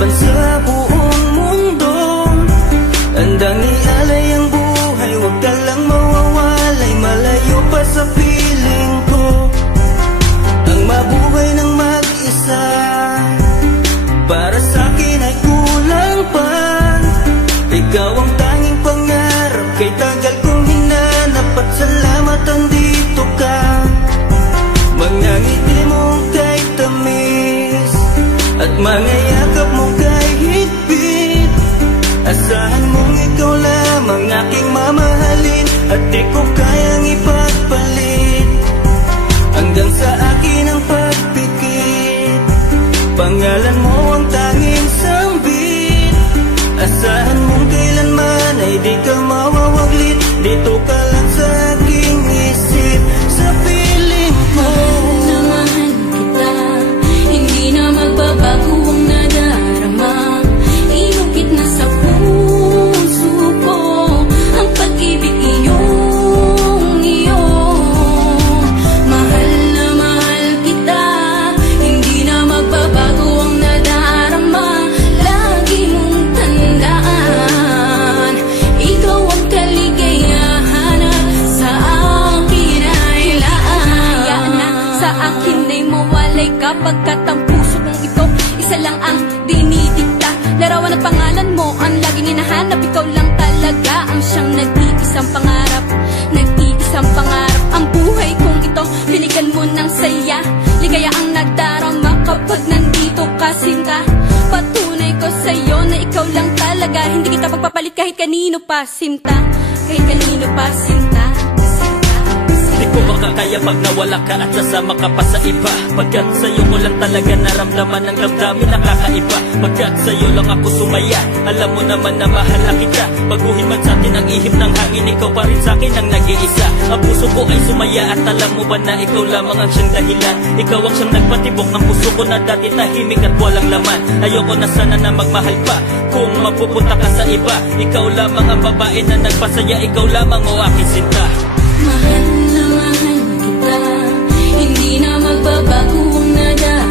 laban sa buong mundo. Handang ialay ang buhay, huwag ka lang mawawalay, malayo pa sa piling ko. Ang mabuhay ng mag-isa, para sa'kin ay kulang pa. Ikaw ang tanging pangarap, kay tagal kong hinanap, at salamat andito ka. Mga ngiti mo kay tamis, at mga yakap mo kay higpit. Asahan mong ikaw lamang aking mamahalin, at di ko kayang ipagpalit. Hanggang sa akin ang pagpikit, pangalan mo ang tanging sambit. Asahan mong kailanman ay di ka mawawaglit, dito ka lang sa aking isip, sa piling mo. Mahal kita, hindi na magbabago ang nadarama. Inukit na sa puso ko ang pag-ibig iyong iyo. Mahal na mahal kita, hindi na magbabago ang nadarama. Lagi mong tandaan, ikaw ang kaligayahan sa akin ay laan. Sa akin ay mawalay kapagkat ang puso kong ito isa lang ang dinidikta. Larawan at pangalan mo ang laging hinahanap, ikaw lang talaga ang siyang nag-iisang pangarap. Nag-iisang pangarap ang buhay kong ito, binigyan mo ng saya. Ligaya ang nadarama kapag nandito ka, sinta. Patunay ko sa'yo na ikaw lang talaga, hindi kita pagpapalit kahit kanino pa, sinta. Kahit kanino pa, sinta. Di ko makakaya pag nawala ka at sasama ka pa sa iba. Pagkat sa'yo ko lang talaga naramdaman ang damdamin nakakaiba. Pagkat sa'yo lang ako sumaya, alam mo naman na mahal na kita. Baguhin man sa'tin ang ihip ng hangin, ikaw pa rin sa'kin ang nag-iisa. Ang puso ko ay sumaya at alam mo ba na ikaw lamang ang siyang dahilan. Ikaw ang siyang nagpatibok ng puso ko na dati tahimik at walang laman. Ayoko na sana na magmahal pa kung mapupunta ka sa iba. Ikaw lamang ang babae na nagpasaya, ikaw lamang o aking sinta. Mahal na mahal kita, hindi na magbabago ang nadarama.